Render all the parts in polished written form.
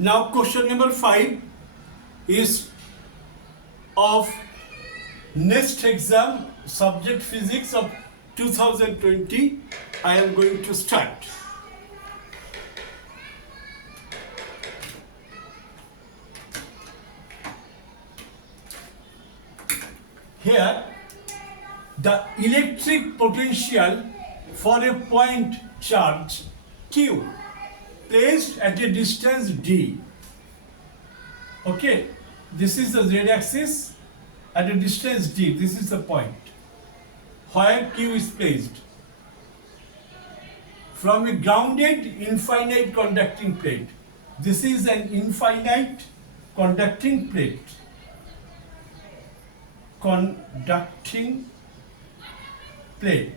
Now question number 5 is of next exam subject physics of 2020. I am going to start. Here the electric potential for a point charge Q placed at a distance d. Okay, this is the z-axis at a distance d. This is the point where Q is placed from a grounded infinite conducting plate. This is an infinite conducting plate. Conducting plate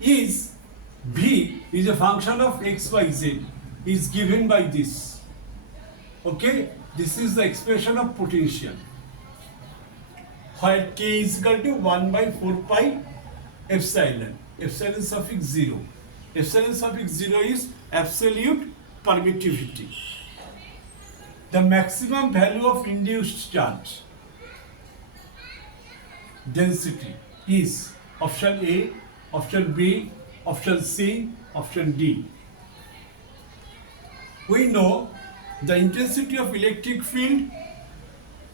is V is a function of x, y, z is given by this. Okay, this is the expression of potential where k is equal to 1 by 4 pi epsilon. Epsilon suffix 0. Epsilon suffix 0 is absolute permittivity. The maximum value of induced charge density is option A, option B, option C, option D. We know the intensity of electric field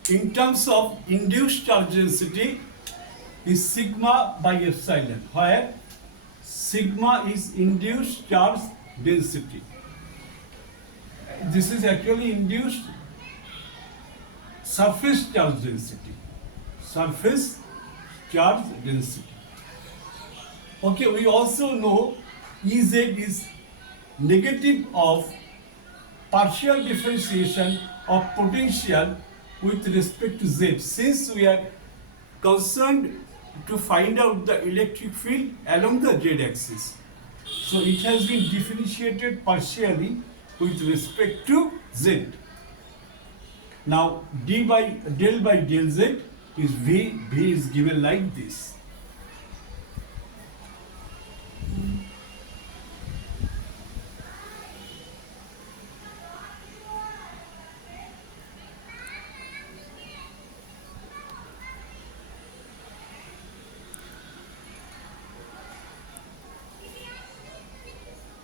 in terms of induced charge density is sigma by epsilon, where sigma is induced charge density. This is actually induced surface charge density. Surface charge density. Okay, we also know Ez is negative of partial differentiation of potential with respect to Z. Since we are concerned to find out the electric field along the Z-axis, so it has been differentiated partially with respect to Z. Now d by del Z is V. V is given like this.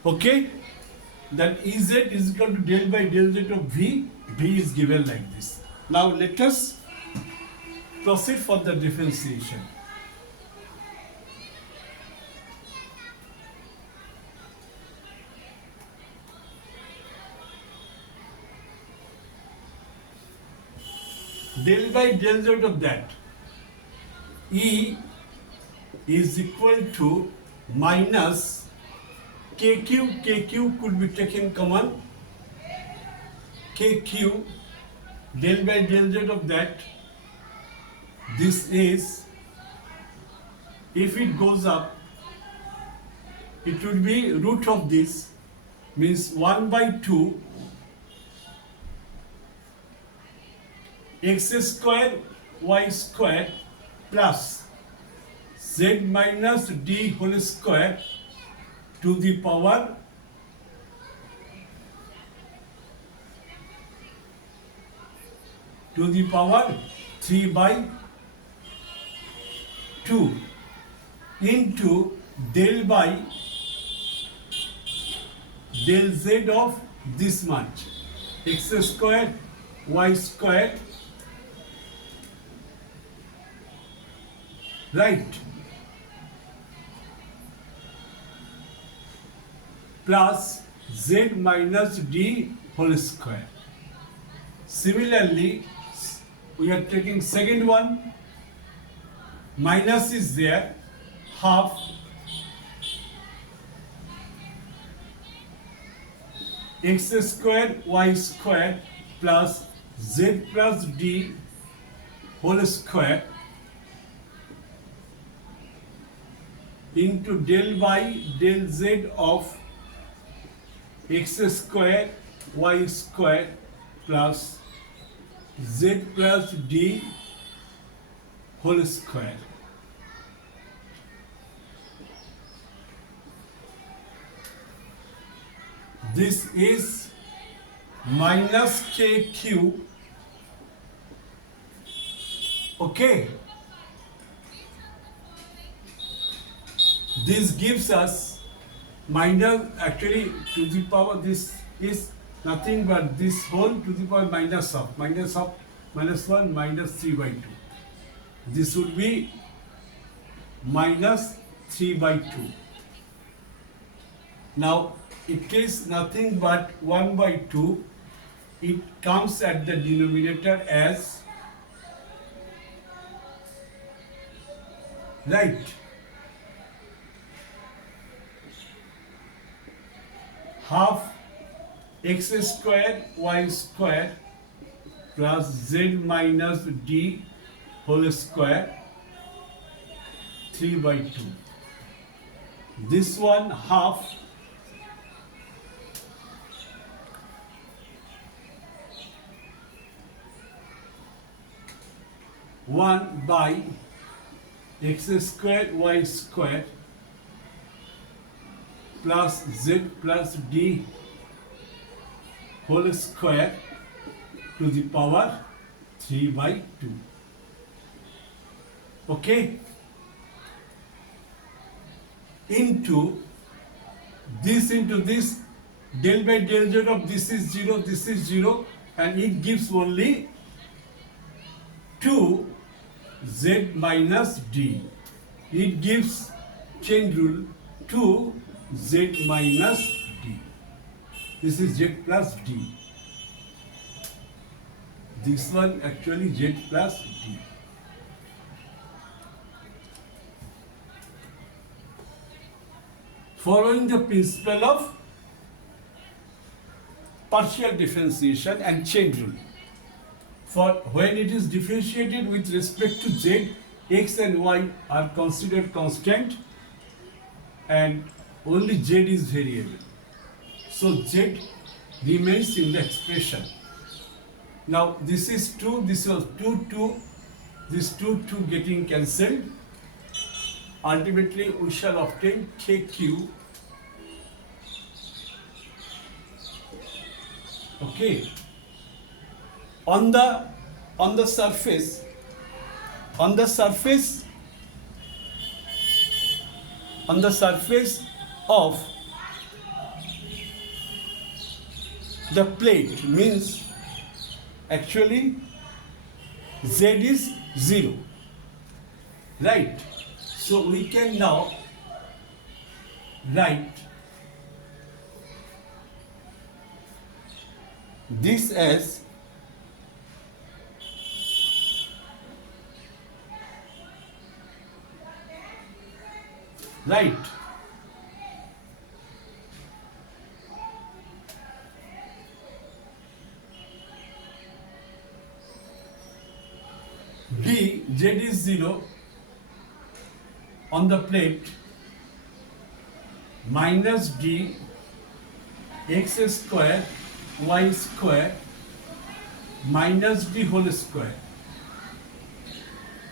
Okay, then Ez is equal to del by del Z of V. V is given like this. Now let us proceed for the differentiation. Del by del Z of that E is equal to minus KQ. KQ could be taken common. KQ del by del Z of that, this is, if it goes up, it would be root of this, means 1 by 2 x square y square plus z minus d whole square to the power to the power 3 by 2 into del by del z of this much, x square y square, right, plus z minus d whole square. Similarly, we are taking second one, minus is there, half x square y square plus z plus d whole square into del by del z of x square y square plus z plus d whole square. this is minus k cube. Okay, this gives us minus, actually to the power, this is nothing but this whole to the power minus of minus 1 minus 3 by 2. This would be minus 3 by 2. Now it is nothing but 1 by 2. It comes at the denominator as, right, half x square y square plus z minus d whole square 3 by 2. This one half one by x square y square plus z plus d whole square to the power 3 by 2. Okay, into this, del by del z of this is 0, this is 0, and it gives only 2 z minus d. It gives chain rule 2 z minus d. This is z plus d. This one actually z plus d. Following the principle of partial differentiation and chain rule. For when it is differentiated with respect to z, x and y are considered constant and only z is variable. So z remains in the expression. Now this is 2, this was 2, 2, this 2, 2 getting cancelled. Ultimately we shall obtain kq. Okay, on the surface of the plate, means actually z is 0, right? So we can now write this as right. B, z is 0 on the plate, minus d x square y square minus d whole square,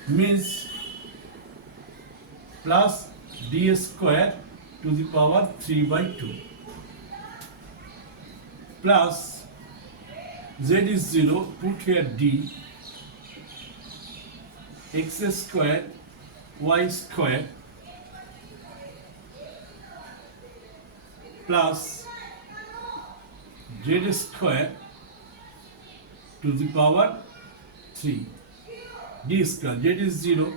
means plus d square to the power 3 by 2 plus z is 0, put here d x square y square plus z square to the power 3 d square. Z is 0,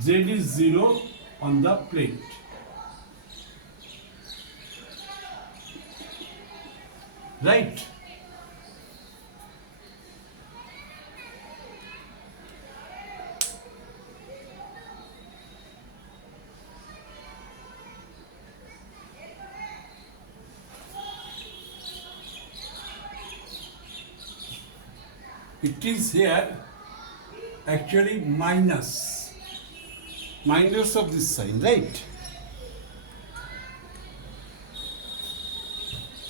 z is 0 on the plate, right? It is here actually minus of this sign, right?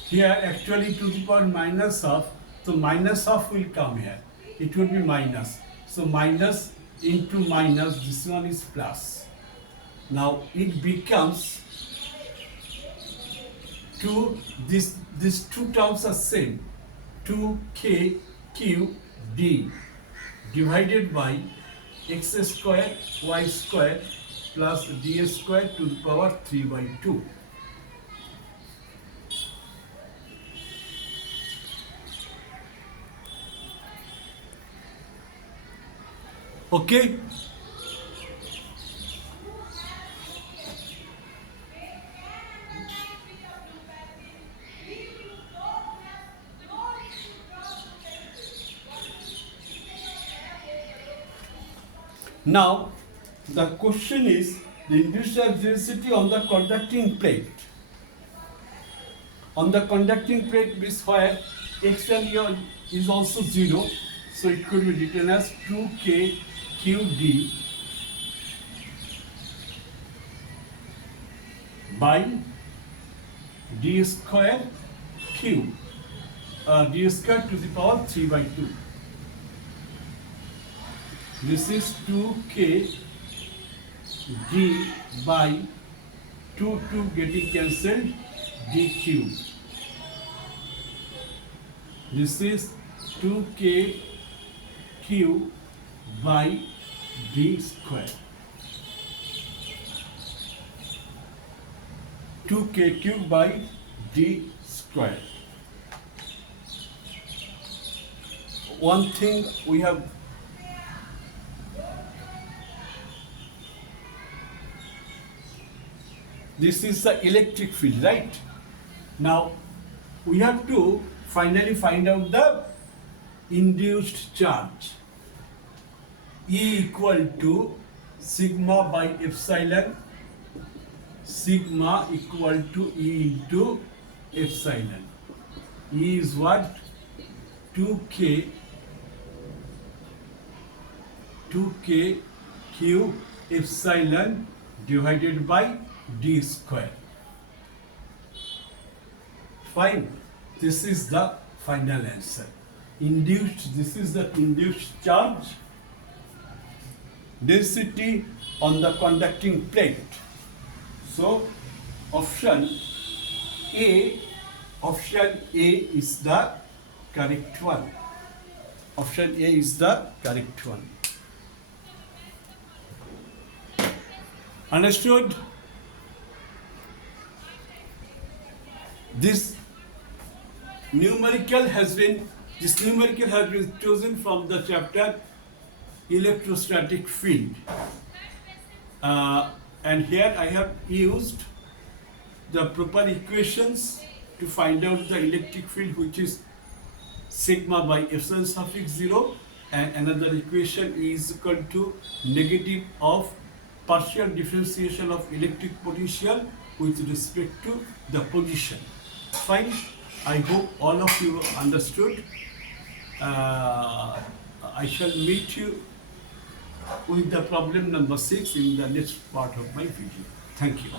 Here actually to the power minus of, so minus of will come here. It will be minus. So minus into minus, this one is plus. Now it becomes 2, these two terms are same. 2k q d divided by x square y square plus d square to the power 3 by 2. Okay? Now, the question is the induced charge density on the conducting plate. On the conducting plate means where x and y is also 0, so it could be written as 2k qd by d square q, d square to the power 3 by 2. This is 2k d by 2 getting cancelled dq. This is 2k q by d square. 2k cube by d square. One thing we have this is the electric field, right? Now we have to finally find out the induced charge. E equal to sigma by epsilon, sigma equal to E into epsilon. E is what? 2k q epsilon divided by d square. Fine. This is the final answer. Induced, this is the induced charge density on the conducting plate. So option A is the correct one. Option A is the correct one. Understood? This numerical has been chosen from the chapter electrostatic field, and here I have used the proper equations to find out the electric field, which is sigma by epsilon suffix 0, and another equation is equal to negative of partial differentiation of electric potential with respect to the position. Fine. I hope all of you understood. I shall meet you with the problem number 6 in the next part of my video. Thank you.